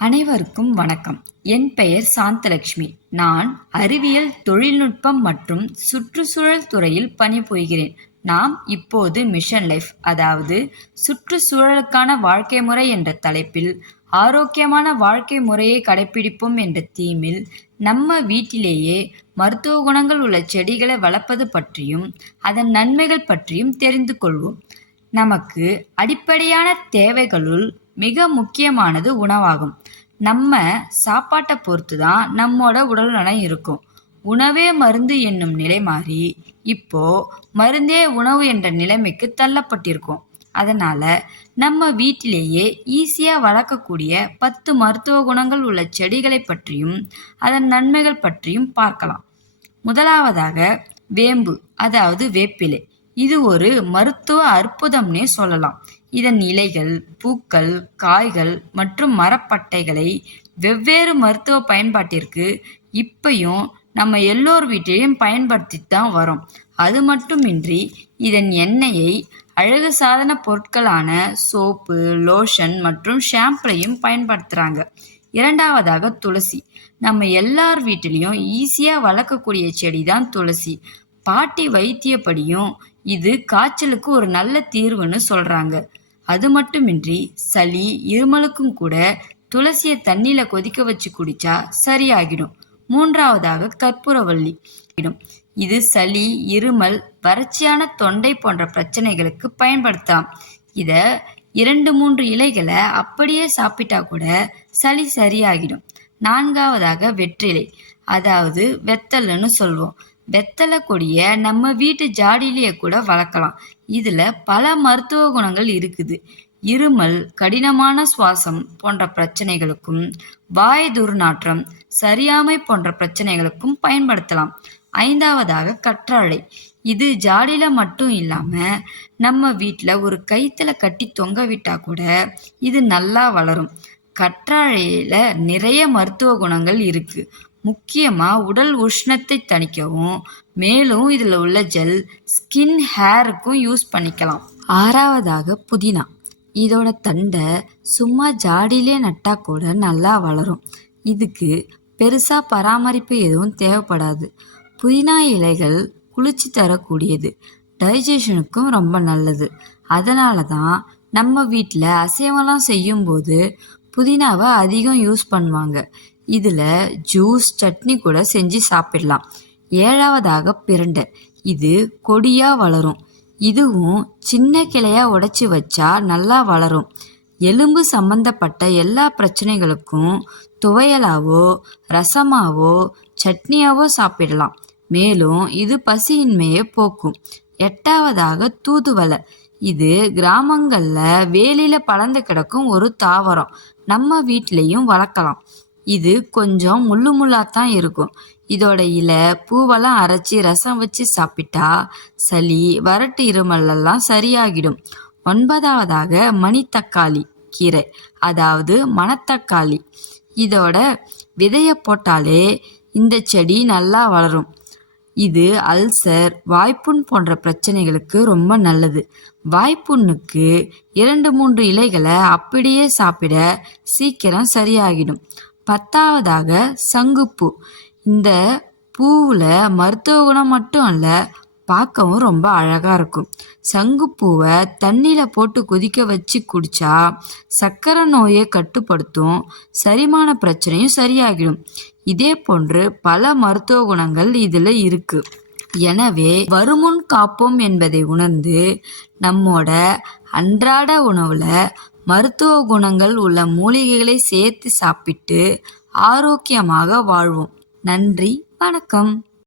அனைவருக்கும் வணக்கம். என் பெயர் சாந்தலட்சுமி. நான் அறிவியல் தொழில்நுட்பம் மற்றும் சுற்றுச்சூழல் துறையில் பணிபுரிகிறேன். நாம் இப்போது மிஷன் லைஃப், அதாவது சுற்றுச்சூழலுக்கான வாழ்க்கை முறை என்ற தலைப்பில் ஆரோக்கியமான வாழ்க்கை முறையை கடைபிடிப்போம் என்ற தீமில் நம்ம வீட்டிலேயே மருத்துவ குணங்கள் உள்ள செடிகளை வளர்ப்பது பற்றியும் அதன் நன்மைகள் பற்றியும் தெரிந்து கொள்வோம். நமக்கு அடிப்படையான தேவைகளுள் மிக முக்கியமானது உணவாகும். நம்ம சாப்பாட்டை பொறுத்து தான் நம்மோட உடல் நலம் இருக்கும். உணவே மருந்து என்னும் நிலை மாறி இப்போ மருந்தே உணவு என்ற நிலைமைக்கு தள்ளப்பட்டிருக்கோம். அதனால நம்ம வீட்டிலேயே ஈஸியா வளர்க்கக்கூடிய 10 மருத்துவ குணங்கள் உள்ள செடிகளை பற்றியும் அதன் நன்மைகள் பற்றியும் பார்க்கலாம். முதலாவதாக வேம்பு, அதாவது வேப்பிலை. இது ஒரு மருத்துவ அற்புதம்னே சொல்லலாம். இதன் இலைகள், பூக்கள், காய்கள் மற்றும் மரப்பட்டைகளை வெவ்வேறு மருத்துவ பயன்பாட்டிற்கு இப்பயும் நம்ம எல்லோர் வீட்டிலையும் பயன்படுத்தி தான் வரோம். அது மட்டுமின்றி இதன் எண்ணெயை அழகு சாதன பொருட்களான சோப்பு, லோஷன் மற்றும் ஷாம்புலையும் பயன்படுத்துகிறாங்க. இரண்டாவதாக துளசி. நம்ம எல்லார் வீட்டிலையும் ஈஸியாக வளர்க்கக்கூடிய செடி தான் துளசி. பாட்டி வைத்தியப்படியும் இது காய்ச்சலுக்கு ஒரு நல்ல தீர்வுன்னு சொல்றாங்க. அது மட்டுமின்றி சளி, இருமலுக்கும் கூட துளசியை தண்ணியில கொதிக்க வச்சு குடிச்சா சரியாகிடும். மூன்றாவதாக கற்பூரவள்ளி. இது சளி, இருமல், வறட்சியான தொண்டை போன்ற பிரச்சனைகளுக்கு பயன்படுத்தலாம். இத 2-3 இலைகளை அப்படியே சாப்பிட்டா கூட சளி சரியாகிடும். நான்காவதாக வெற்றிலை, அதாவது வெத்தலைன்னு சொல்லுவோம். வெத்தலை கொடிய நம்ம வீட்டு ஜாடியிலேயே கூட வளர்க்கலாம். இதுல பல மருத்துவ குணங்கள் இருக்குது. இருமல், கடினமான சுவாசம் போன்ற பிரச்சனைகளுக்கும், வாய் துர்நாற்றம், சரியாமை போன்ற பிரச்சனைகளுக்கும் பயன்படுத்தலாம். ஐந்தாவதாக கற்றாழை. இது ஜாடியில மட்டும் இல்லாம நம்ம வீட்டுல ஒரு கைத்துல கட்டி தொங்க விட்டா கூட இது நல்லா வளரும். கற்றாழையில நிறைய மருத்துவ குணங்கள் இருக்கு. முக்கியமா உடல் உஷ்ணத்தை தணிக்கவும், மேலும் இதுல உள்ள ஜெல் ஸ்கின், ஹேருக்கும் யூஸ் பண்ணிக்கலாம். ஆறாவதாக புதினா. இதோட தண்டை சும்மா ஜாடியிலே நட்டா கூட நல்லா வளரும். இதுக்கு பெருசா பராமரிப்பு எதுவும் தேவைப்படாது. புதினா இலைகள் குளிர்ச்சி தரக்கூடியது, டைஜஷனுக்கும் ரொம்ப நல்லது. அதனால தான் நம்ம வீட்டில் அசைவம்லாம் செய்யும்போது புதினாவை அதிகம் யூஸ் பண்ணுவாங்க. இதுல ஜூஸ், சட்னி கூட செஞ்சு சாப்பிடலாம். ஏழாவதாக பிரண்டை. இது கொடியா வளரும். இதுவும் சின்ன கிளையா உடைச்சி வச்சா நல்லா வளரும். எலும்பு சம்பந்தப்பட்ட எல்லா பிரச்சனைகளுக்கும் துவையலாவோ, ரசமாவோ, சட்னியாவோ சாப்பிடலாம். மேலும் இது பசியின்மையை போக்கும். எட்டாவதாக தூதுவளை. இது கிராமங்கள்ல வேலியில பறந்து கிடக்கும் ஒரு தாவரம். நம்ம வீட்லயும் வளர்க்கலாம். இது கொஞ்சம் முள்ளாத்தான் இருக்கும். இதோட இலை, பூவெல்லாம் அரைச்சி ரசம் வச்சு சாப்பிட்டா சளி, வறட்டு இருமல் எல்லாம் சரியாகிடும். 9வதாக மணித்தக்காளி கீரை, அதாவது மணத்தக்காளி. இதோட விதைய போட்டாலே இந்த செடி நல்லா வளரும். இது அல்சர், வாய்ப்புண் போன்ற பிரச்சனைகளுக்கு ரொம்ப நல்லது. வாய்ப்புண்ணுக்கு 2-3 இலைகளை அப்படியே சாப்பிட சீக்கிரம் சரியாகிடும். 10வதாக சங்குப்பூ. இந்த பூவில் மருத்துவ குணம் மட்டும் அல்ல, பார்க்கவும் ரொம்ப அழகா இருக்கும். சங்குப்பூவை தண்ணியில போட்டு கொதிக்க வச்சு குடிச்சா சர்க்கரை நோயை கட்டுப்படுத்தும், செரிமான பிரச்சனையும் சரியாகிடும். இதே போன்று பல மருத்துவ குணங்கள் இதுல இருக்கு. எனவே வருமுன் காப்போம் என்பதை உணர்ந்து நம்மோட அன்றாட உணவுல மருத்துவ குணங்கள் உள்ள மூலிகைகளை சேர்த்து சாப்பிட்டு ஆரோக்கியமாக வாழ்வோம். நன்றி, வணக்கம்.